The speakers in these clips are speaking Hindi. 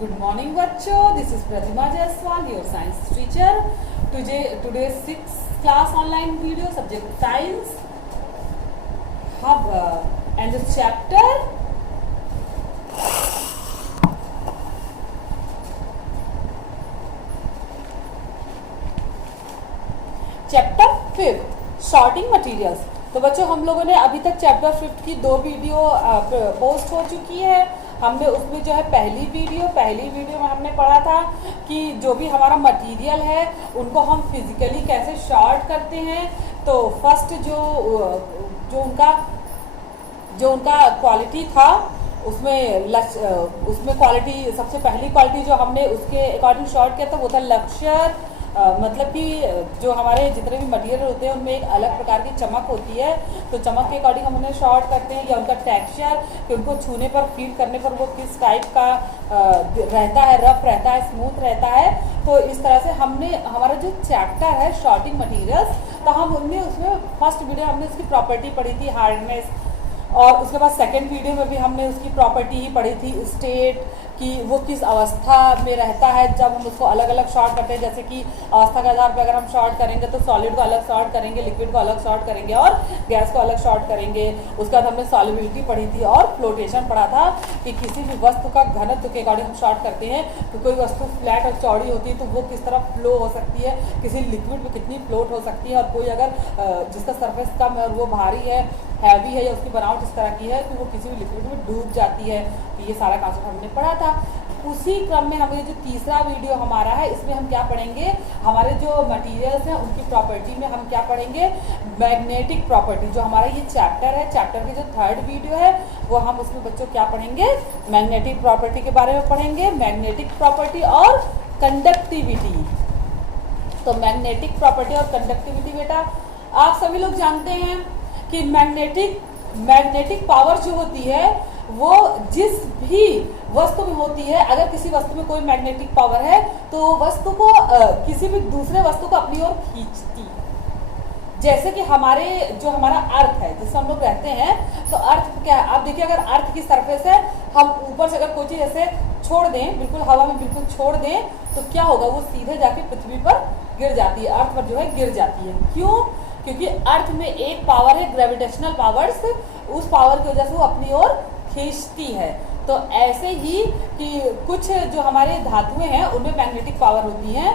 Good morning, बच्चों. This is Pratima Jaiswal, your science teacher. Today's 6th class online video, subject science. And this chapter. Chapter 5, sorting materials. तो बच्चों हम लोगों ने अभी तक चैप्टर 5 की 2 वीडियो पोस्ट हो चुकी है. हमने उसमें जो है पहली वीडियो में हमने पढ़ा था कि जो भी हमारा मटेरियल है उनको हम फिजिकली कैसे शॉर्ट करते हैं. तो फर्स्ट जो उनका क्वालिटी था उसमें क्वालिटी, सबसे पहली क्वालिटी जो हमने उसके अकॉर्डिंग शॉर्ट किया था वो था लक्ष्य. मतलब कि जो हमारे जितने भी मटेरियल होते हैं उनमें एक अलग प्रकार की चमक होती है, तो चमक के अकॉर्डिंग हम उन्हें शॉर्ट करते हैं. या उनका टेक्सचर कि उनको छूने पर फील करने पर वो किस टाइप का रहता है, रफ रहता है, स्मूथ रहता है. तो इस तरह से हमने हमारा जो चैप्टर है शॉर्टिंग मटेरियल्स, तो हम उसमें फर्स्ट वीडियो हमने उसकी प्रॉपर्टी पढ़ी थी हार्डनेस, और उसके बाद सेकंड वीडियो में भी हमने उसकी प्रॉपर्टी ही पढ़ी थी स्टेट, कि वो किस अवस्था में रहता है जब हम उसको अलग अलग शॉर्ट करते हैं. जैसे कि अवस्था के आधार पर अगर हम शॉर्ट करेंगे तो सॉलिड को अलग शॉर्ट करेंगे, लिक्विड को अलग शॉर्ट करेंगे और गैस को अलग शॉर्ट करेंगे. उसके बाद हमने सॉल्युबिलिटी पढ़ी थी और फ्लोटेशन पढ़ा था कि किसी भी वस्तु का घनत्व के अकॉर्डिंग हम शॉर्ट करते हैं. तो कोई वस्तु फ्लैट और चौड़ी होती है तो वो किस तरह फ्लो हो सकती है, किसी लिक्विड में कितनी फ्लोट हो सकती है, और कोई अगर जिसका सरफेस कम है और वो भारी है, हैवी है, या उसकी बनावट इस तरह की है कि वो किसी भी लिक्विड में डूब जाती है. तो ये सारा कॉन्सेप्ट हमने पढ़ा था. उसी क्रम में हमें जो तीसरा वीडियो हमारा है इसमें हम क्या पढ़ेंगे, हमारे जो मटेरियल्स हैं उनकी प्रॉपर्टी में हम क्या पढ़ेंगे, मैग्नेटिक प्रॉपर्टी. जो हमारा ये चैप्टर है, चैप्टर की जो थर्ड वीडियो है वो हम उसमें बच्चों क्या पढ़ेंगे, मैग्नेटिक प्रॉपर्टी के बारे में पढ़ेंगे. मैग्नेटिक प्रॉपर्टी और कंडक्टिविटी. तो मैग्नेटिक प्रॉपर्टी और कंडक्टिविटी बेटा आप सभी लोग जानते हैं कि मैग्नेटिक पावर जो होती है वो जिस भी वस्तु में होती है. अगर किसी वस्तु में कोई मैग्नेटिक पावर है तो वस्तु को किसी भी दूसरे वस्तु को अपनी ओर खींचती है. जैसे कि हमारा अर्थ है जिससे हम लोग रहते हैं, तो अर्थ क्या है, आप देखिए अगर अर्थ की सरफेस है, हम ऊपर से अगर कोई चीज ऐसे छोड़ दें, बिल्कुल हवा में बिल्कुल छोड़ दें, तो क्या होगा, वो सीधे जाके पृथ्वी पर गिर जाती है, अर्थ पर जो है गिर जाती है. क्यों? क्योंकि अर्थ में एक पावर है ग्रेविटेशनल पावर्स, उस पावर की वजह से वो अपनी ओर खींचती है. तो ऐसे ही कि कुछ जो हमारे धातुएं हैं उनमें मैग्नेटिक पावर होती हैं.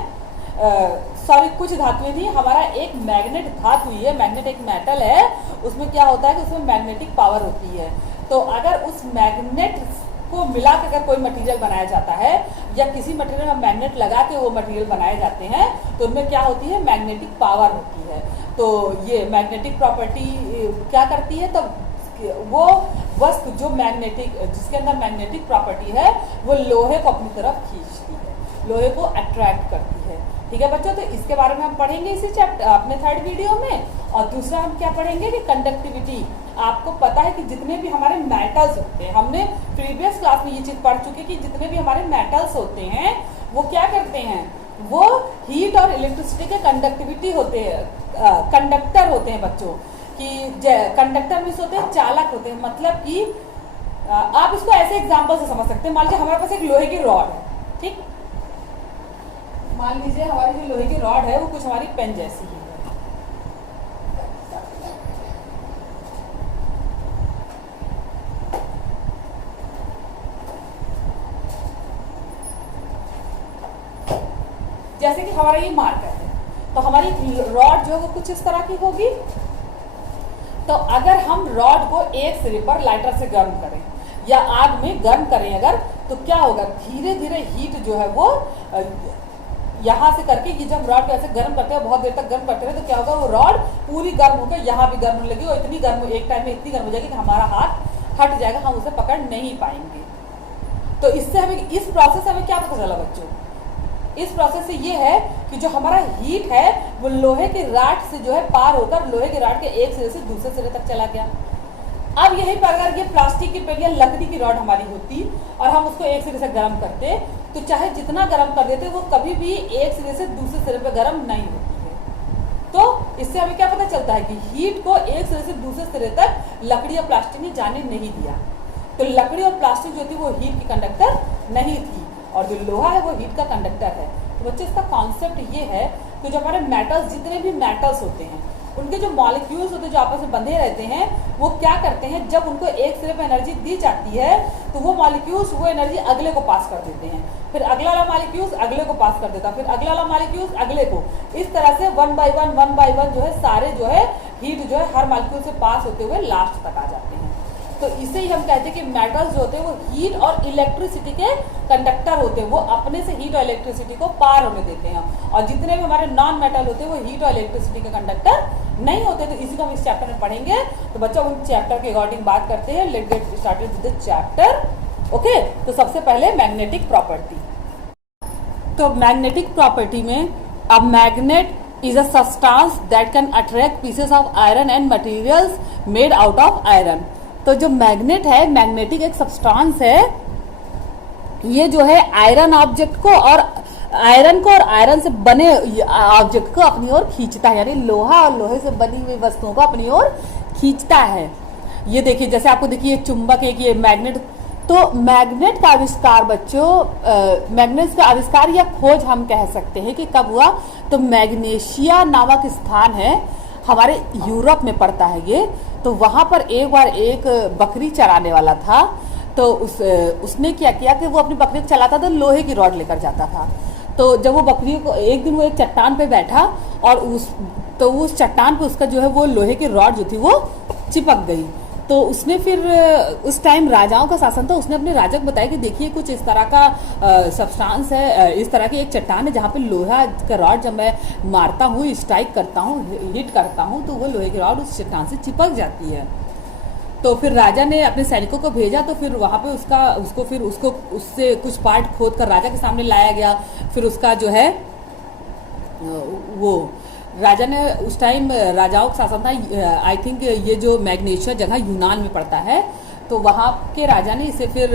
कुछ धातुएं थी, हमारा एक मैग्नेट धातु है, मैग्नेट एक मेटल है, उसमें क्या होता है कि उसमें मैग्नेटिक पावर होती है. तो अगर उस मैग्नेट को मिला के अगर कोई मटेरियल बनाया जाता है, या किसी मटेरियल में मैग्नेट लगा के वो मटेरियल बनाए जाते हैं, तो उनमें क्या होती है, मैग्नेटिक पावर होती है. तो ये मैग्नेटिक प्रॉपर्टी क्या करती है, तो वो वस्तु जो जिसके अंदर मैग्नेटिक प्रॉपर्टी है वो लोहे को अपनी तरफ खींचती है, लोहे को अट्रैक्ट करती है. ठीक है बच्चों, तो इसके बारे में हम पढ़ेंगे इसी चैप्टर अपने थर्ड वीडियो में. और दूसरा हम क्या पढ़ेंगे कि कंडक्टिविटी. आपको पता है कि जितने भी हमारे मेटल्स होते हैं, हमने प्रीवियस क्लास में ये चीज पढ़ चुके कि जितने भी हमारे मेटल्स होते हैं वो क्या करते हैं, वो हीट और इलेक्ट्रिसिटी के कंडक्टिविटी होते हैं, कंडक्टर होते हैं बच्चों. कि कंडक्टर मीन्स होते हैं चालक होते हैं. मतलब कि आप इसको ऐसे एग्जांपल से समझ सकते हैं. मान लीजिए हमारे पास एक लोहे की रॉड है, ठीक, मान लीजिए हमारी जो लोहे की रॉड है वो कुछ हमारी पेन जैसी ही है. जैसे कि हमारा ये मार्कर है, तो हमारी रॉड जो है वो कुछ इस तरह की होगी. तो अगर हम रॉड को एक सिरे पर लाइटर से गर्म करें या आग में गर्म करें अगर, तो क्या होगा, धीरे धीरे हीट जो है वो यहाँ से करके, ये जब रॉड को ऐसे गर्म करते हैं, बहुत देर तक गर्म करते हैं, तो क्या होगा, वो रॉड पूरी गर्म होकर यहाँ भी गर्म होने लगी, और इतनी गर्म एक टाइम में इतनी गर्म हो जाएगी कि हमारा हाथ हट जाएगा, हम उसे पकड़ नहीं पाएंगे. तो इससे हमें इस प्रोसेस से हमें क्या पता चला बच्चों, इस प्रोसेस से ये है कि जो हमारा हीट है वो लोहे के राड से जो है पार होकर लोहे के राड के एक सिरे से दूसरे सिरे तक चला गया. अब यहीं पर अगर ये प्लास्टिक की पेन या लकड़ी की रॉड हमारी होती और हम उसको एक सिरे से गर्म करते, तो चाहे जितना गर्म कर देते वो कभी भी एक सिरे से दूसरे सिरे पर गर्म नहीं होती है. तो इससे हमें क्या पता चलता है कि हीट को एक सिरे से दूसरे सिरे तक लकड़ी या प्लास्टिक ने जाने नहीं दिया. तो लकड़ी और प्लास्टिक जो थी वो हीट की कंडक्टर नहीं थी. और जो लोहा है वो हीट का कंडक्टर है। तो बच्चों इसका कॉन्सेप्ट ये है कि जो हमारे मेटल्स, जितने भी मेटल्स होते हैं, उनके जो मॉलिक्यूल्स होते हैं जो आपस में बंधे रहते हैं, वो क्या करते हैं, जब उनको एक सिरे पर एनर्जी दी जाती है तो वो मॉलिक्यूल्स वो एनर्जी अगले को पास कर देते हैं, फिर अगला वाला मॉलिक्यूल्स अगले को पास कर देता है, फिर अगला वाला मॉलिक्यूल्स अगले को। इस तरह से वन बाय वन जो है सारे जो है हीट जो है हर मॉलिक्यूल से पास होते हुए लास्ट तक आ जाते हैं। तो इसे ही हम कहते हैं कि मेटल्स जो होते हैं वो हीट और इलेक्ट्रिसिटी के कंडक्टर होते हैं, वो अपने से हीट और इलेक्ट्रिसिटी को पार होने देते हैं। और जितने भी हमारे नॉन मेटल होते हैं वो हीट और इलेक्ट्रिसिटी के कंडक्टर नहीं होते। तो इसी को हम इस चैप्टर में पढ़ेंगे। तो बच्चों हम चैप्टर के अकॉर्डिंग बात करते हैं। Let's get started with the chapter. Okay, तो सबसे पहले मैग्नेटिक प्रॉपर्टी। तो मैग्नेटिक प्रॉपर्टी में a magnet is a substance that can attract pieces of iron and materials made out of iron। तो जो मैग्नेट है, मैग्नेटिक एक सब्सटेंस है, ये जो है आयरन ऑब्जेक्ट को और आयरन से बने ऑब्जेक्ट को अपनी ओर खींचता है, यानी लोहा और लोहे से बनी हुई वस्तुओं को अपनी ओर खींचता है। ये देखिए, जैसे आपको देखिए चुंबक एक, ये मैग्नेट। तो मैग्नेट का आविष्कार बच्चों, मैग्नेट का आविष्कार या खोज हम कह सकते हैं कि कब हुआ। तो मैग्नेशिया नामक स्थान है, हमारे यूरोप में पड़ता है ये। तो वहां पर एक बार एक बकरी चराने वाला था, तो उसने क्या किया कि वो अपनी बकरी को चलाता था, लोहे की रॉड लेकर जाता था। तो जब वो बकरी को, एक दिन वो एक चट्टान पे बैठा और उस चट्टान पे उसका जो है वो लोहे की रॉड जो थी वो चिपक गई। तो उसने फिर, उस टाइम राजाओं का शासन था, उसने अपने राजा को बताया कि देखिए कुछ इस तरह का सब्सटेंस है, इस तरह की एक चट्टान है जहाँ पे लोहा का रॉड जब मैं मारता हूँ, स्ट्राइक करता हूँ, हिट करता हूँ, तो वो लोहे की रॉड उस चट्टान से चिपक जाती है। तो फिर राजा ने अपने सैनिकों को भेजा, तो फिर वहाँ पे उसको उससे कुछ पार्ट खोद कर राजा के सामने लाया गया। फिर उसका जो है वो राजा ने, उस टाइम राजाओं का शासन था, आई थिंक ये जो मैग्नेशिया जगह यूनान में पड़ता है, तो वहाँ के राजा ने इसे फिर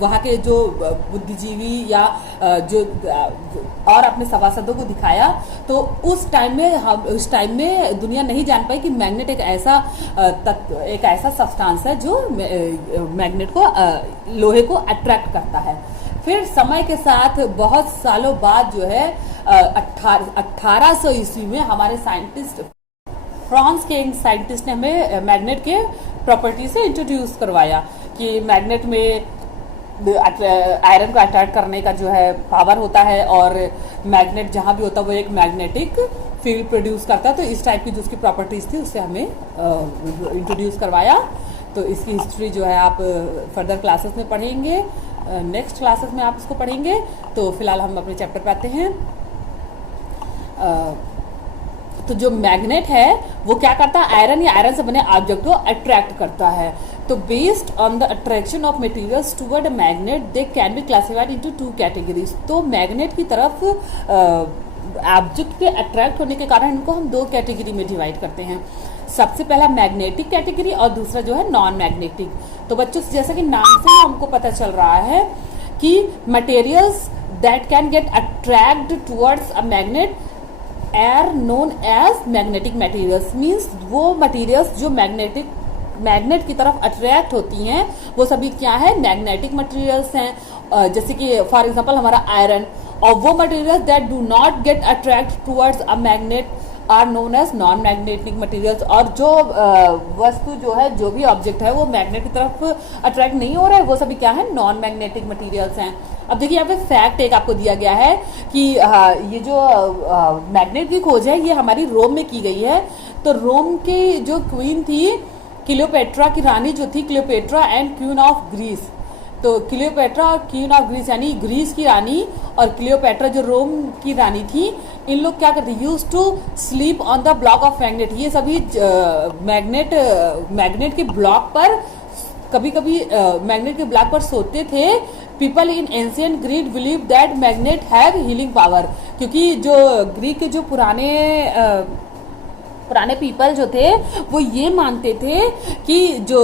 वहाँ के जो बुद्धिजीवी या जो और अपने सभासदों को दिखाया। तो उस टाइम में दुनिया नहीं जान पाई कि मैग्नेट एक ऐसा सब्सटेंस है जो मैग्नेट को, लोहे को अट्रैक्ट करता है। फिर समय के साथ बहुत सालों बाद जो है 1800 ईस्वी में हमारे साइंटिस्ट, फ्रांस के एक साइंटिस्ट ने हमें मैग्नेट के प्रॉपर्टी से इंट्रोड्यूस करवाया कि मैग्नेट में आयरन को अट्रैक्ट करने का जो है पावर होता है, और मैग्नेट जहाँ भी होता है वो एक मैग्नेटिक फील्ड प्रोड्यूस करता है। तो इस टाइप की जो उसकी प्रॉपर्टीज थी उससे हमें इंट्रोड्यूस करवाया। तो इसकी हिस्ट्री जो है आप फर्दर क्लासेस में पढ़ेंगे, नेक्स्ट क्लासेस में आप इसको पढ़ेंगे। तो फिलहाल हम अपने चैप्टर पे आते हैं। तो जो मैग्नेट है वो क्या करता है, आयरन या आयरन से बने ऑब्जेक्ट को अट्रैक्ट करता है। तो based on the attraction of materials toward a magnet they can be classified into 2 categories. तो मैग्नेट की तरफ ऑब्जेक्ट के अट्रैक्ट होने के कारण इनको हम 2 कैटेगरी में डिवाइड करते हैं। सबसे पहला मैग्नेटिक कैटेगरी और दूसरा जो है नॉन मैग्नेटिक। तो बच्चों जैसा कि नाम से ही हमको पता चल रहा है कि materials that can get attract towards a magnet are known as magnetic materials. Means वो मटेरियल्स जो मैग्नेट की तरफ अट्रैक्ट होती हैं वो सभी क्या है, मैग्नेटिक मटेरियल्स हैं। जैसे कि फॉर एग्जांपल हमारा आयरन, और वो materials that do not get attract towards a magnet are known as non magnetic materials. और जो वस्तु जो है, जो भी ऑब्जेक्ट है वो मैग्नेट की तरफ अट्रैक्ट नहीं हो रहा है, वो सभी क्या है, नॉन मैग्नेटिक मटेरियल्स हैं। अब देखिए यहाँ पे फैक्ट एक आपको दिया गया है कि ये जो मैग्नेट की खोज है ये हमारी रोम में की गई है। तो रोम की जो क्वीन थी, क्लियोपेट्रा की रानी जो थी, Cleopatra and queen of Greece. तो क्लियोपेट्रा और क्वीन ऑफ ग्रीस यानी ग्रीस की रानी और क्लियोपेट्रा जो रोम की रानी थी, इन लोग क्या करते, use to sleep on the block of magnet. ये सभी मैग्नेट के ब्लॉक पर, कभी कभी मैग्नेट के ब्लॉक पर सोते थे। People in ancient Greek believe that magnet have healing power, क्योंकि जो ग्रीक के जो पुराने पीपल जो थे वो ये मानते थे कि जो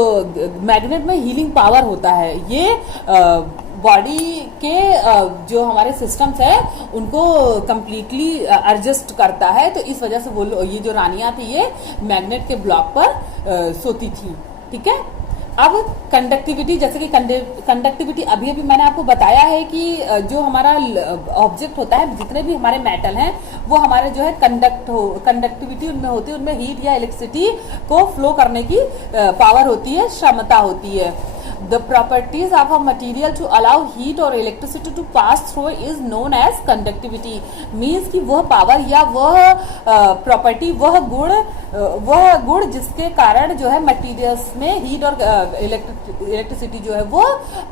मैग्नेट में हीलिंग पावर होता है, ये बॉडी के जो हमारे सिस्टम्स है उनको कंप्लीटली एडजस्ट करता है। तो इस वजह से वो ये जो रानियां थी ये मैग्नेट के ब्लॉक पर सोती थी। ठीक है, अब कंडक्टिविटी, जैसे कि कंडक्टिविटी अभी अभी मैंने आपको बताया है कि जो हमारा ऑब्जेक्ट होता है, जितने भी हमारे मेटल हैं वो हमारे जो है कंडक्टिविटी उनमें होती है, उनमें हीट या इलेक्ट्रिसिटी को फ्लो करने की पावर होती है, क्षमता होती है। The properties of a material to allow heat or electricity to pass through is known as conductivity. Means कि वह पावर या वह प्रॉपर्टी, वह गुण जिसके कारण जो है मटेरियल्स में हीट और इलेक्ट्रिसिटी जो है वो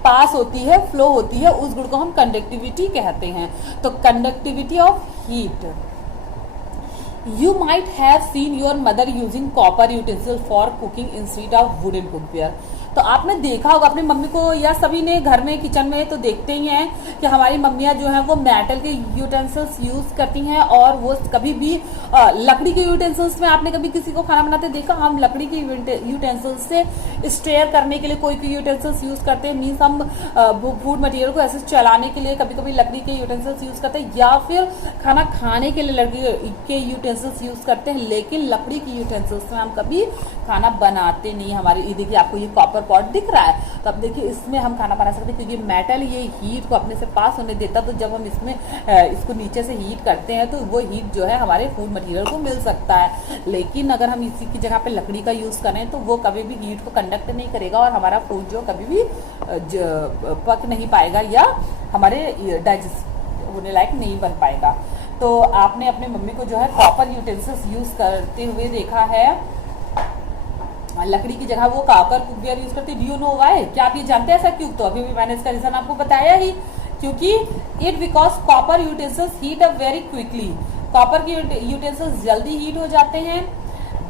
पास होती है, फ्लो होती है, उस गुण को हम कंडक्टिविटी कहते हैं। तो conductivity of heat, You might have seen your mother using copper utensil for cooking instead of wooden cookware. तो आपने देखा होगा अपनी मम्मी को, या सभी ने घर में किचन में तो देखते ही हैं कि हमारी मम्मियाँ जो हैं वो मेटल के यूटेंसिल्स यूज करती हैं, और वो कभी भी लकड़ी के यूटेंसिल्स में आपने कभी किसी को खाना बनाते देखा? हम लकड़ी के यूटेंसिल्स से स्टेयर करने के लिए कोई भी यूटेंसिल्स यूज करते हैं। मीन्स हम फूड मटेरियल को ऐसे चलाने के लिए कभी कभी लकड़ी के यूटेंसिल्स यूज करते हैं, या फिर खाना खाने के लिए लकड़ी के यूटेंसिल्स यूज करते हैं। लेकिन लकड़ी की यूटेंसिल्स में हम कभी खाना बनाते नहीं। हमारे ये देखिए, आपको ये कॉपर पॉट दिख रहा है, तो अब देखिए इसमें हम खाना बना सकते हैं, क्योंकि मेटल ये हीट को अपने से पास होने देता। तो जब हम इसमें इसको नीचे से हीट करते हैं तो वो हीट जो है हमारे फूड मटेरियल को मिल सकता है। लेकिन अगर हम इसी की जगह पे लकड़ी का यूज करें तो वो कभी भी हीट को कंडक्ट नहीं करेगा, और हमारा फूड जो कभी भी पक नहीं पाएगा, या हमारे डाइजेस्ट होने लायक नहीं बन पाएगा। तो आपने अपनी मम्मी को जो है कॉपर यूटेंसिल्स यूज करते हुए देखा है, लकड़ी की जगह वो कॉपर कुकवेयर यूज करते। Do you know why? क्या आप ये जानते हैं ऐसा क्यों? तो अभी भी मैंने इसका रीजन आपको बताया ही, क्योंकि it because copper utensils heat up very quickly. Copper के यूटेंसिल्स जल्दी हीट हो जाते हैं,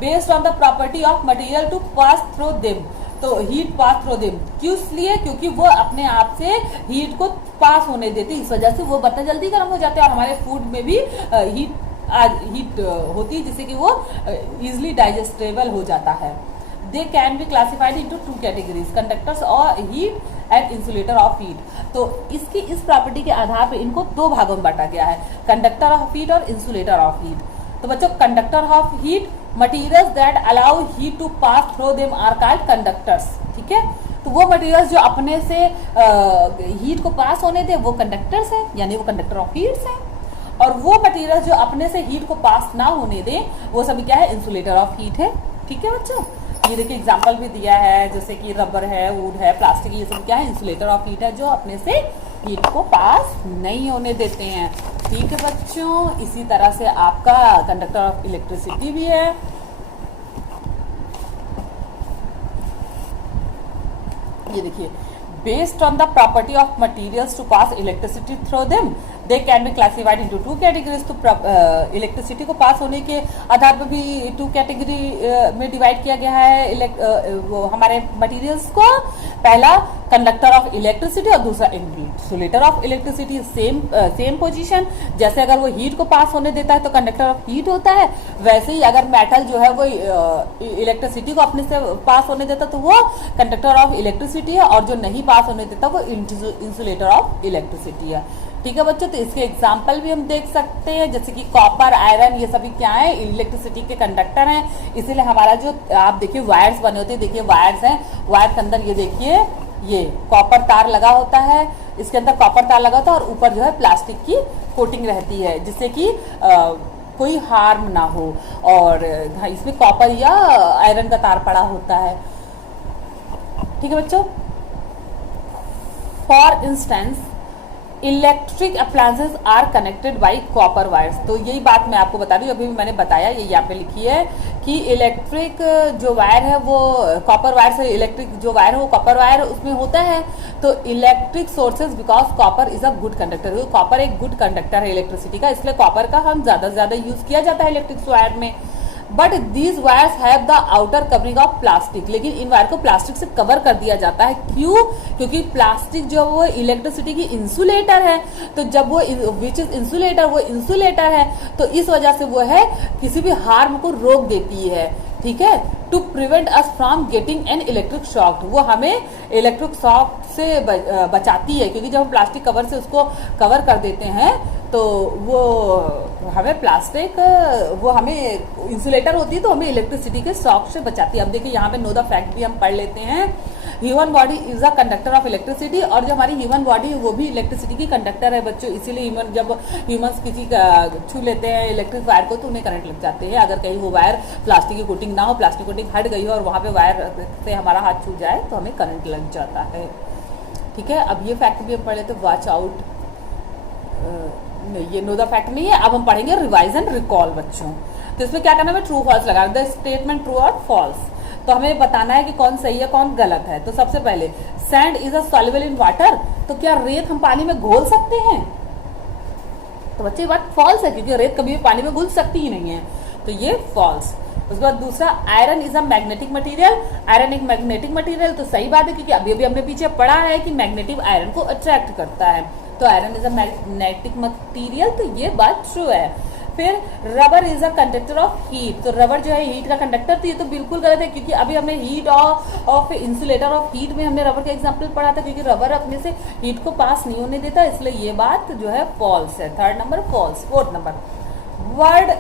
based on the property of material to pass through them. तो हीट पास थ्रू देम क्यों? इसलिए क्योंकि वो अपने आप से हीट को पास होने देते, इस वजह से वो बर्तन जल्दी गर्म हो जाते हैं, और हमारे फूड में भी हीट होती है, जिससे कि वो इजिली डाइजेस्टेबल हो जाता है। They can be classified into two categories, conductors और heat and insulator of heat. तो इसकी इस प्रॉपर्टी के आधार पर इनको दो भागों में बांटा गया है, कंडक्टर ऑफ हीट और इंसुलेटर ऑफ हीट। तो बच्चों, conductor of heat, materials that allow heat to pass through them are called conductors. ठीक है, तो वो मटेरियल्स जो अपने से हीट को पास होने दे वो कंडक्टर्स है, यानी वो कंडक्टर ऑफ हीट्स है। और वो मटेरियल्स जो अपने से हीट को पास ना होने दे वो सभी क्या है? इंसुलेटर ऑफ हीट है। ठीक है बच्चों, ये देखिए एग्जाम्पल भी दिया है, जैसे कि रबर है, वुड है, प्लास्टिक, ये सब क्या है? इंसुलेटर ऑफ हीट है, जो अपने से हीट को पास नहीं होने देते हैं। ठीक है बच्चों, इसी तरह से आपका कंडक्टर ऑफ इलेक्ट्रिसिटी भी है। ये देखिए, based on the property of materials to pass electricity through them they can be classified into two categories. तो इलेक्ट्रिसिटी को पास होने के आधार पर भी टू कैटेगरी में डिवाइड किया गया है वो हमारे मटेरियल्स को। पहला कंडक्टर ऑफ इलेक्ट्रिसिटी और दूसरा insulator of electricity. Same position, जैसे अगर वो हीट को पास होने देता है तो कंडक्टर ऑफ हीट होता है, वैसे ही अगर मेटल जो है वो इलेक्ट्रिसिटी को अपने से पास होने देता तो वो कंडक्टर ऑफ इलेक्ट्रिसिटी है, और जो नहीं पास होने देता वो इंसुलेटर ऑफ इलेक्ट्रिसिटी है। ठीक है बच्चों, तो इसके एग्जाम्पल भी हम देख सकते हैं, जैसे कि कॉपर, आयरन, ये सभी क्या है? इलेक्ट्रिसिटी के कंडक्टर हैं। इसीलिए हमारा जो आप देखिए वायर्स बने होते हैं, देखिए वायर्स हैं, वायर के अंदर ये देखिए ये कॉपर तार लगा होता है, इसके अंदर कॉपर तार लगा होता है, और ऊपर जो है प्लास्टिक की कोटिंग रहती है, जिससे कि कोई हार्म ना हो। और इसमें कॉपर या आयरन का तार पड़ा होता है। ठीक है बच्चों, for instance electric appliances are connected by copper wires. तो यही बात मैं आपको बता रही हूँ, अभी भी मैंने बताया, ये यहाँ पे लिखी है कि इलेक्ट्रिक जो वायर है वो कॉपर वायर से, इलेक्ट्रिक जो वायर है वो कॉपर वायर उसमें होता है। तो electric sources because copper is a good conductor, copper एक गुड कंडक्टर है इलेक्ट्रिसिटी का, इसलिए कॉपर का हम ज्यादा से ज्यादा यूज किया जाता है इलेक्ट्रिक वायर में। But these wires have the outer covering of plastic, लेकिन इन वायर को प्लास्टिक से कवर कर दिया जाता है। क्यों? क्योंकि प्लास्टिक जो वो इलेक्ट्रिसिटी की इंसुलेटर है, तो जब वो विच इज इंसुलेटर, वो इंसुलेटर है, तो इस वजह से वो है किसी भी हार्म को रोक देती है। ठीक है, to prevent us from getting an electric shock, वो हमें इलेक्ट्रिक शॉक से बचाती है, क्योंकि जब हम प्लास्टिक कवर से उसको कवर कर देते हैं तो वो हमें प्लास्टिक वो हमें इंसुलेटर होती है तो हमें इलेक्ट्रिसिटी के शॉक से बचाती है। अब देखिए यहाँ पे नो द फैक्ट भी हम पढ़ लेते हैं। Human body is a conductor of electricity, और जो हमारी ह्यूमन बॉडी है वो भी इलेक्ट्रिसिटी की कंडक्टर है बच्चों। इसीलिए जब ह्यूमंस किसी का छू लेते हैं इलेक्ट्रिक वायर को तो उन्हें करंट लग जाते हैं। अगर कहीं वो वायर प्लास्टिक की कोटिंग ना हो, प्लास्टिक कोटिंग हट गई हो और वहाँ पे वायर से हमारा हाथ छू जाए तो हमें करंट लग जाता है। ठीक है, अब ये फैक्ट भी हम पढ़ लेते, वॉच आउट। ये नो द फैक्ट नहीं है। अब हम पढ़ेंगे रिवाइज एंड रिकॉल बच्चों। तो इसमें क्या करना है, ट्रू फॉल्स लगाना, द स्टेटमेंट ट्रू और फॉल्स। तो हमें बताना है कि कौन सही है कौन गलत है। तो सबसे पहले sand is a soluble in water, तो क्या रेत हम पानी में घोल सकते हैं? तो बच्चे ये बात फॉल्स है, क्योंकि रेत कभी भी पानी में घुल सकती ही नहीं है, तो ये फॉल्स। उसके बाद दूसरा, iron is a magnetic material, iron एक मैग्नेटिक मटेरियल, तो सही बात है, क्योंकि अभी अभी हमने पीछे पढ़ा है कि मैग्नेटिक आयरन को अट्रैक्ट करता है, तो iron is a magnetic material, तो ये बात ट्रू है। फिर rubber is a conductor of heat, तो रबर जो है हीट का कंडक्टर, तो ये तो बिल्कुल गलत है, क्योंकि अभी हमने heat of insulator of heat में हमने रबर का एग्जांपल पढ़ा था, क्योंकि रबर अपने से हीट को पास नहीं होने देता, इसलिए ये बात जो है फॉल्स है। Third number false. Fourth number, word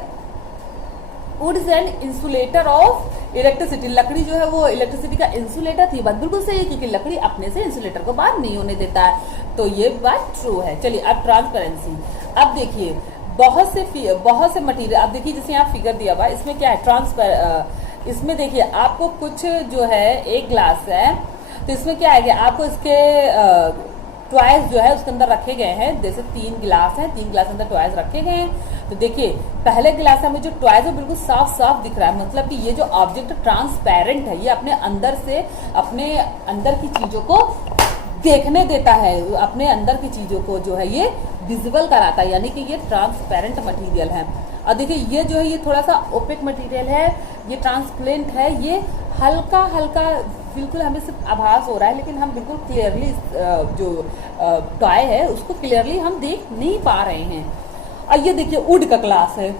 wood is an insulator of electricity, लकड़ी जो है वो इलेक्ट्रिसिटी का इंसुलेटर थी, बात बिल्कुल सही है, क्योंकि लकड़ी अपने से इंसुलेटर को बाहर नहीं होने देता है, तो ये बात ट्रू है। चलिए अब ट्रांसपेरेंसी। अब देखिए बहुत से मटेरियल, अब देखिए जैसे यहाँ फिगर दिया हुआ है, इसमें क्या है इसमें देखिए आपको कुछ जो है एक ग्लास है, तो इसमें क्या है कि आपको इसके टॉयज जो है उसके अंदर रखे गए हैं, जैसे 3 गिलास हैं, 3 गिलास अंदर टॉयज रखे गए हैं। तो देखिए पहले गिलास में जो टॉयज है बिल्कुल साफ साफ दिख रहा है, मतलब कि ये जो ऑब्जेक्ट ट्रांसपेरेंट है, ये अपने अंदर से अपने अंदर की चीजों को देखने देता है, अपने अंदर की चीजों को जो है ये विजिबल कराता है, यानी कि ये ट्रांसपेरेंट मटेरियल है। और देखिए ये जो है ये थोड़ा सा ओपेक मटेरियल है, ये ट्रांसपेरेंट है, ये हल्का हल्का बिल्कुल हमें सिर्फ आभास हो रहा है, लेकिन हम बिल्कुल क्लियरली जो टॉय है उसको क्लियरली हम देख नहीं पा रहे हैं। और ये देखिए वुड का ग्लास है,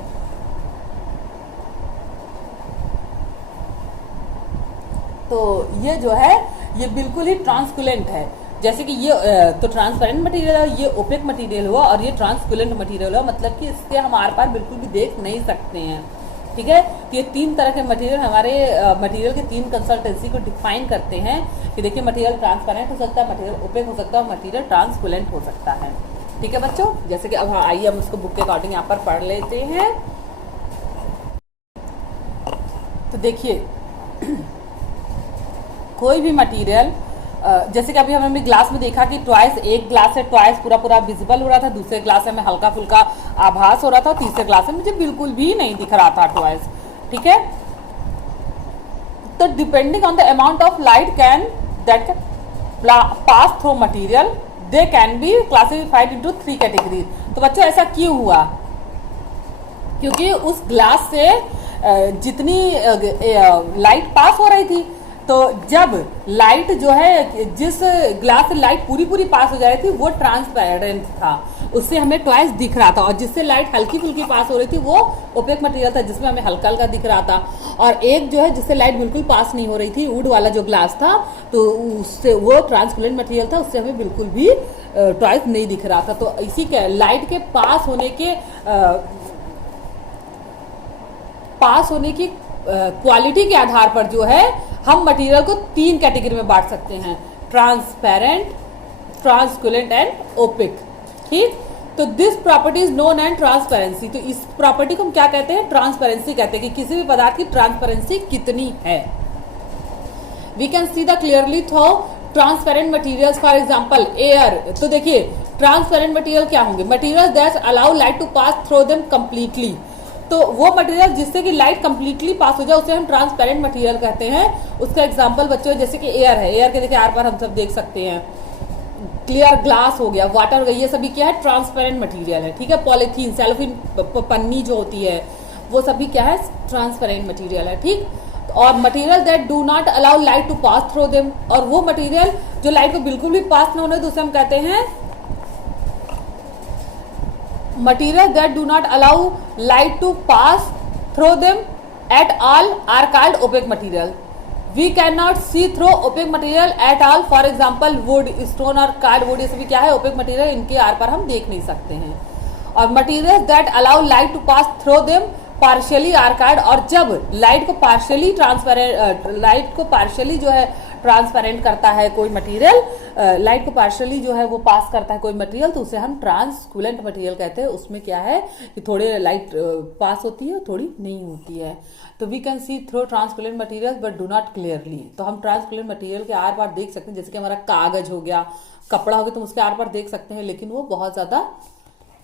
तो ये जो है ये बिल्कुल ही ट्रांसपेरेंट है, जैसे कि ये तो ट्रांसपेरेंट मटेरियल है, ये ओपेक मटेरियल हुआ और ये ट्रांसपेरेंट मटेरियल हुआ, मतलब कि इसके हम आर पार बिल्कुल भी देख नहीं सकते हैं। ठीक है, तो ये 3 तरह के मटेरियल हमारे मटेरियल के 3 कंसल्टेंसी को डिफाइन करते हैं कि देखिए मटेरियल ट्रांसपेरेंट हो सकता है, मटेरियल ओपेक हो सकता है, मटेरियल ट्रांसपेरेंट हो सकता है। ठीक है बच्चों, जैसे कि अब आइए हम उसको बुक के अकॉर्डिंग यहाँ पर पढ़ लेते हैं। तो देखिए कोई भी मटेरियल, जैसे कि अभी हमने ग्लास में देखा कि ट्वाइस, एक ग्लास है ट्वाइस पूरा पूरा विजिबल हो रहा था, दूसरे ग्लास में हल्का फुल्का आभास हो रहा था, तीसरे ग्लास में मुझे बिल्कुल भी नहीं दिख रहा था ट्वाइस। ठीक है, तो depending on the amount of light that pass through material, they can be classified into 3 categories. तो बच्चों ऐसा क्यों हुआ? क्योंकि उस ग्लास से जितनी लाइट पास हो रही थी, तो जब लाइट जो है जिस ग्लास से लाइट पूरी पूरी पास हो जा रही थी वो ट्रांसपेरेंट था, उससे हमें ट्वाइस दिख रहा था, और जिससे लाइट हल्की फुल्की पास हो रही थी वो ओपेक मटेरियल था, जिसमें हमें हल्का हल्का दिख रहा था। और एक जो है जिससे लाइट बिल्कुल पास नहीं हो रही थी, वुड वाला जो ग्लास था, तो उससे वो ट्रांसपेरेंट मटेरियल था, उससे हमें बिल्कुल भी ट्वाइस नहीं दिख रहा था। तो इसी के लाइट के पास होने की क्वालिटी के आधार पर जो है हम मटेरियल को 3 कैटेगरी में बांट सकते हैं, ट्रांसपेरेंट, ट्रांसकुलेंट एंड ओपिक। ठीक, तो this property is known and transparency, तो इस प्रॉपर्टी को हम क्या कहते हैं? ट्रांसपेरेंसी कहते हैं, कि किसी भी पदार्थ की ट्रांसपेरेंसी कितनी है। We can see the clearly through transparent materials, for example air. तो देखिए ट्रांसपेरेंट मटेरियल क्या होंगे? Materials that allow light to pass through them completely, तो वो मटेरियल जिससे कि लाइट कंप्लीटली पास हो जाए उसे हम ट्रांसपेरेंट मटेरियल कहते हैं। उसका एग्जांपल बच्चों जैसे कि एयर है, एयर के देखिए आर पार हम सब देख सकते हैं, क्लियर ग्लास हो गया, वाटर हो गया, ये सभी क्या है? ट्रांसपेरेंट मटेरियल है। ठीक है, पॉलीथीन, सेलोफिन पन्नी जो होती है वो सभी क्या है? ट्रांसपेरेंट मटेरियल है। ठीक, और material that do not allow light to pass through them, और वो मटेरियल जो लाइट को बिल्कुल भी पास ना होने तो उसे हम कहते हैं material that do not allow light to pass through them at all are called opaque material. We cannot see through opaque material at all. For example wood, stone और cardboard, ये सभी क्या है? opaque material, इनके आर पार हम देख नहीं सकते हैं। और material that allow light to pass through them partially आर्काइड, और जब लाइट को पार्शियली जो है ट्रांसपेरेंट करता है कोई मटेरियल, लाइट को पार्शियली जो है वो पास करता है कोई मटेरियल, तो उसे हम ट्रांसकुलेंट मटेरियल कहते हैं। उसमें क्या है कि थोड़े लाइट पास होती है, थोड़ी नहीं होती है। तो we can see through transparent material but do not clearly. तो हम ट्रांसपेरेंट मटेरियल के आर पार देख सकते हैं, जैसे कि हमारा कागज हो गया, कपड़ा हो गया, तो उसके आर पार देख सकते हैं, लेकिन वो बहुत ज्यादा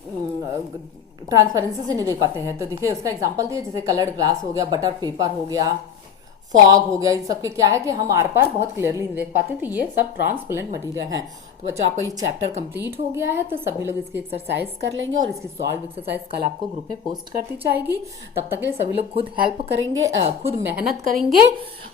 ट्रांसपेरेंसी से नहीं देख पाते हैं। तो देखिए उसका एग्जांपल दिया, जैसे कलर्ड ग्लास हो गया, बटर पेपर हो गया, फॉग हो गया, इन सब के क्या है कि हम आर पार बहुत क्लियरली नहीं देख पाते। तो ये सब ट्रांसपेरेंट मटेरियल हैं। तो बच्चों आपका ये चैप्टर कंप्लीट हो गया है। तो सभी लोग इसकी एक्सरसाइज कर लेंगे और इसकी सॉल्व एक्सरसाइज कल आपको ग्रुप में पोस्ट कर दी जाएगी। तब तक के लिए सभी लोग खुद हेल्प करेंगे, खुद मेहनत करेंगे,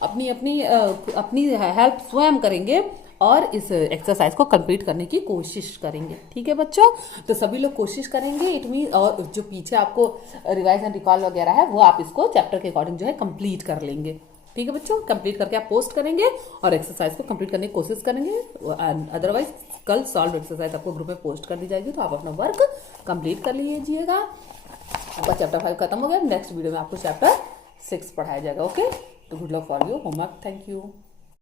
अपनी हेल्प स्वयं करेंगे और इस एक्सरसाइज को कंप्लीट करने की कोशिश करेंगे। ठीक है बच्चों, तो सभी लोग कोशिश करेंगे। इट मीन, और जो पीछे आपको रिवाइज एंड रिकॉल वगैरह है वो आप इसको चैप्टर के अकॉर्डिंग जो है कंप्लीट कर लेंगे। ठीक है बच्चों, कंप्लीट करके आप पोस्ट करेंगे और एक्सरसाइज को कंप्लीट करने की कोशिश करेंगे। अदरवाइज कल सॉल्व एक्सरसाइज आपको ग्रुप में पोस्ट कर दी जाएगी, तो आप अपना वर्क कंप्लीट कर लीजिएगा। आपका चैप्टर 5 खत्म हो गया। नेक्स्ट वीडियो में आपको चैप्टर 6 पढ़ाया जाएगा। ओके, तो good luck for your homework. Thank you.